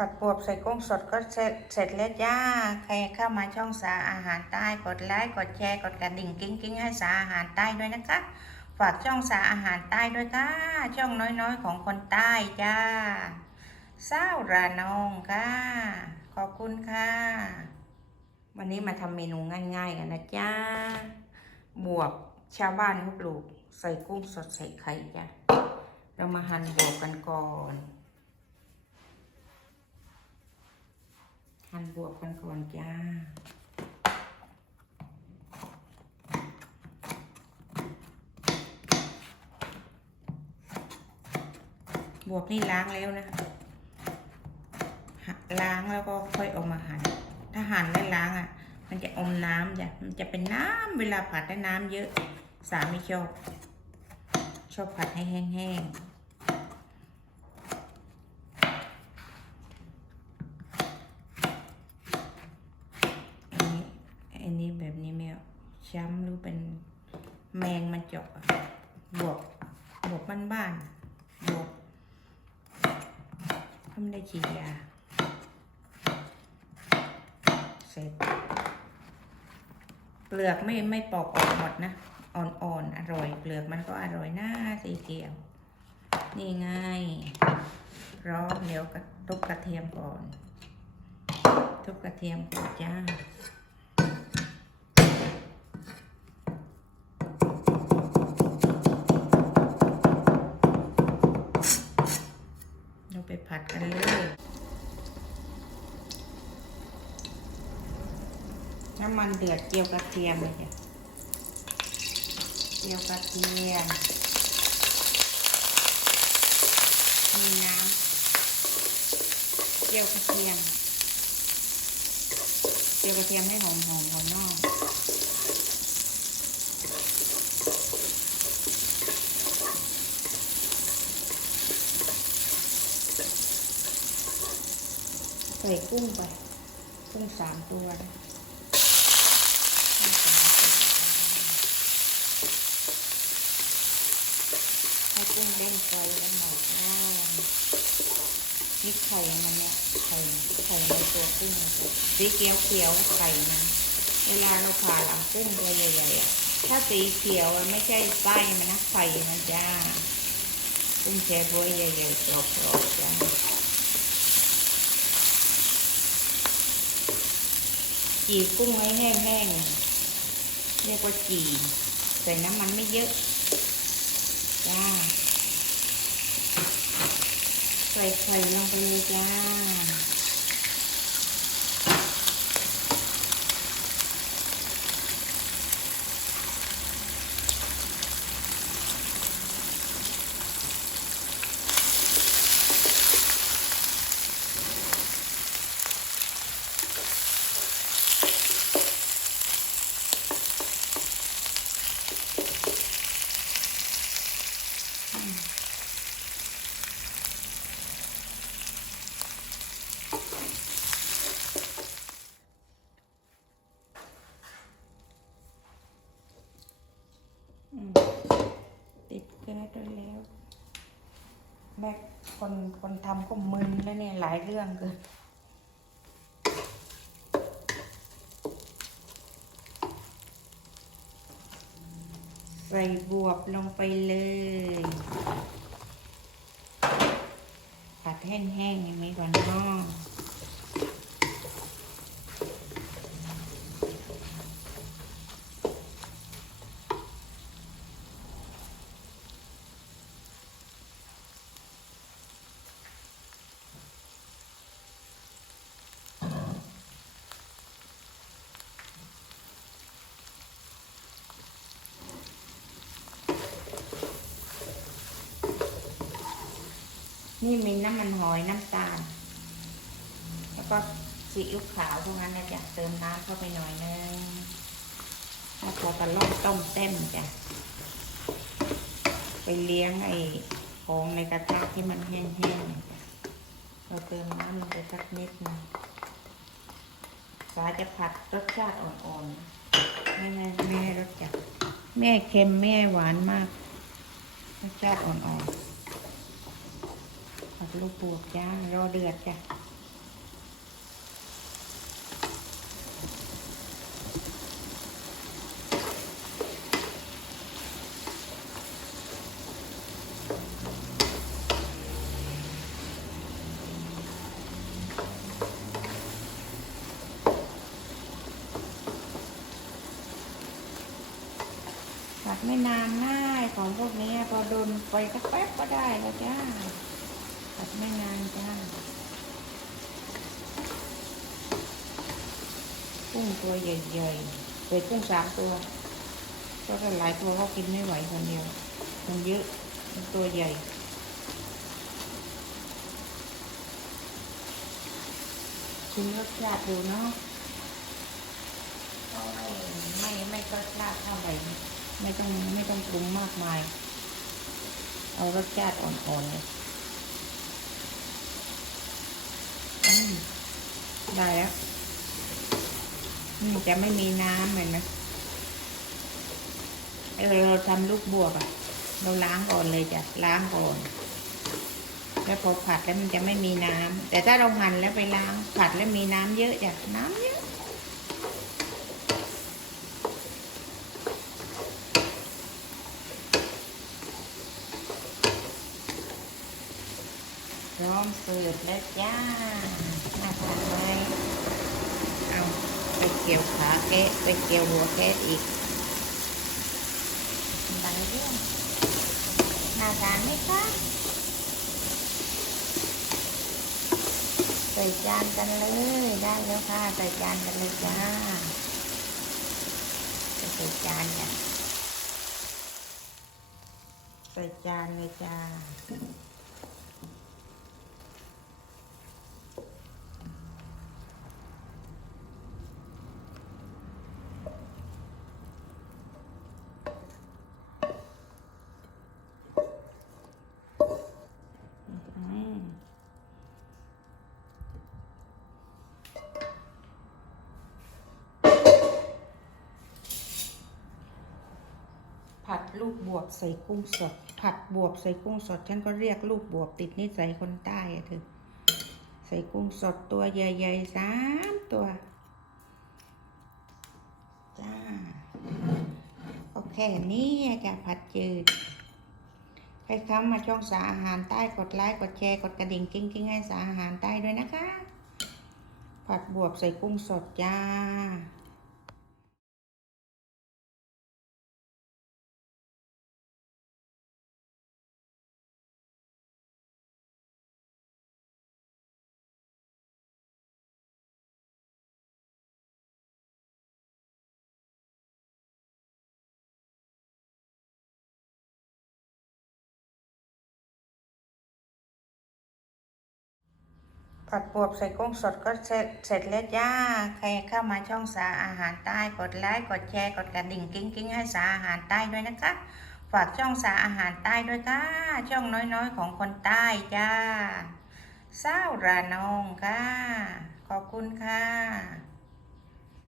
ผัดบวบใส่กุ้งสดก็เสร็จเสร็จแล้วจ้า ใครเข้ามาช่องสาอาหารใต้กดไลค์กดแชร์กดกระดิ่งกิ้งกิ้งให้สาอาหารใต้ด้วยนะคะ ฝากช่องสาอาหารใต้ด้วยค่ะช่องน้อยๆของคนใต้จ้าเศร้าระนองค่ะขอบคุณค่ะ วันนี้มาทำเมนูง่ายๆกันนะจ้าบวบชาวบ้านเขาปลูก ใส่กุ้งสดใส่ไข่จ้ะเรามาหั่นบวบกันก่อน หั่นบวบกันก่อนจ้าบวบนี่ล้างแล้วนะ ล้างแล้วก็ค่อยเออกมาหั่น ถ้าหั่นไม่ล้างอะ มันจะอมน้ำจ้ะ มันจะเป็นน้ำเวลาผัดได้น้ำเยอะ สาไม่ชอบ ชอบผัดให้แห้งๆ อันนี้ อันนี้แบบนี้ไม่เอา ช้ำหรือเป็นแมงมันเจาะอะบวกบวกบ้านๆบวกทำได้ฉีดยาเสร็จเปลือกไม่ไม่ปอกออกหมดนะอ่อนๆอร่อย เปลือกมันก็อร่อยหน้าสีเขียว นี่ไงร้อนเดี๋ยวกระทุบกระเทียมก่อน ทุบกระเทียมก่อนจ้า เราไป ผัดกันเลยน้ำมันเดือดเจียวกระเทียมเลยเจียวกระเทียม มีน้ำเจียวกระเทียม เจียวกระเทียมให้หอมหอมๆหอนอก ใส่กุ้งไป กุ้งสามตัวนะให้กุ้งเด้งไฟแล้วหมดหน้านี่ไข่มันเนี่ยไข่ไข่ในตัวกุ้งสีเขียวเขียวๆไข่มันเวลาเราผ่าหลังกุ้งตัวใหญ่ๆอะถ้าสีเขียวไม่ใช่ไส้มันนะไข่มันจ้ากุ้งแช่บ๊วยใหญ่ๆกรอบๆจ้า จีกุ้งให้แห้งๆ เรียกว่าจี ใส่น้ำมันไม่เยอะจ้าใส่ไข่ลงไปเลยจ้า อืมติดแก๊สด้วยแล้ว แม่ คนคนทำก็มึนแล้วเนี่ยหลายเรื่องเกินใส่บวบลงไปเลยผัดแห้งๆยังไม่ก่อนน้อง นี่มีน้ำมันหอยน้ำตาล แล้วก็ซีอิ๊วขาวพวกนั้นนะจ๊ะเติมน้ำเข้าไปหน่อยนึงแล้วพอกระล่องต้มเต้มจ้ะไปเลี้ยงไอ้ของในกระทะที่มันแห้งๆเราเติมน้ำลงไปสักนิดนึงสาจะผัดรสชาติอ่อนๆไม่ให้ไม่ให้รสจัดแม่เค็มแม่หวานมากรสชาติอ่อนๆับลูกบวกย่างรอเดือดจ้ะัดไม่นานง่ายของพวกนี้พอโดนไปสักแป๊บก็ได้แล้วจ้า ผัดไม่นานจ้ากุ้งตัวใหญ่ๆเปิดกุ้งสามตัวเพราะถ้าหลายตัวเขากินไม่ไหวคนเดียว มันเยอะมันตัวใหญ่ชิมรสชาติดูเนาะไม่ไม่ไม่รสชาติเท่าไหร่ไม่ต้องไม่ต้องปรุงมากมาย เอารสชาติอ่อนๆเลยอืม ได้แล้วอืมจะไม่มีน้ำเห็นไหมเออเราทำลูกบวกอะเราล้างก่อนเลยจ้ะล้างก่อนแล้วพอผัดแล้วมันจะไม่มีน้ำแต่ถ้าเราหั่นแล้วไปล้างผัดแล้วมีน้ำเยอะจ้ะน้ำเยอะ พร้อมเสิร์ฟแล้วจ้าน่าทานไหมเอาไปเกี่ยวขาแกะไปเกี่ยวหัวแกะอีกได้เรื่องน่าทานไหมคะใส่จานกันเลยได้แล้วค่ะใส่จานกันเลยจ้าใส่จานจ้ะใส่จานเลยจ้า ลูกบวบใส่กุ้งสด ผัดบวบใส่กุ้งสด ฉันก็เรียกลูกบวบติดนิสัยคนใต้อะเธอใส่กุ้งสดตัวใหญ่ๆสามตัว จ้าก็แค่นี้จ้ะผัดจืดใครเข้ามาช่องสาอาหารใต้กดไลค์กดแชร์กดกระดิ่งกิ้งกิ้งให้สาอาหารใต้ด้วยนะคะ ผัดบวบใส่กุ้งสดจ้า ผัดบวบใส่กุ้งสดก็เสร็จเสร็จแล้วจ้า ใครเข้ามาช่องสาอาหารใต้กดไลค์กดแชร์กดกระดิ่งกิ้งกิ้งให้สาอาหารใต้ด้วยนะคะ ฝากช่องสาอาหารใต้ด้วยค่ะ ช่องน้อยๆของคนใต้จ้าเศร้าระนองค่ะ ขอบคุณค่ะ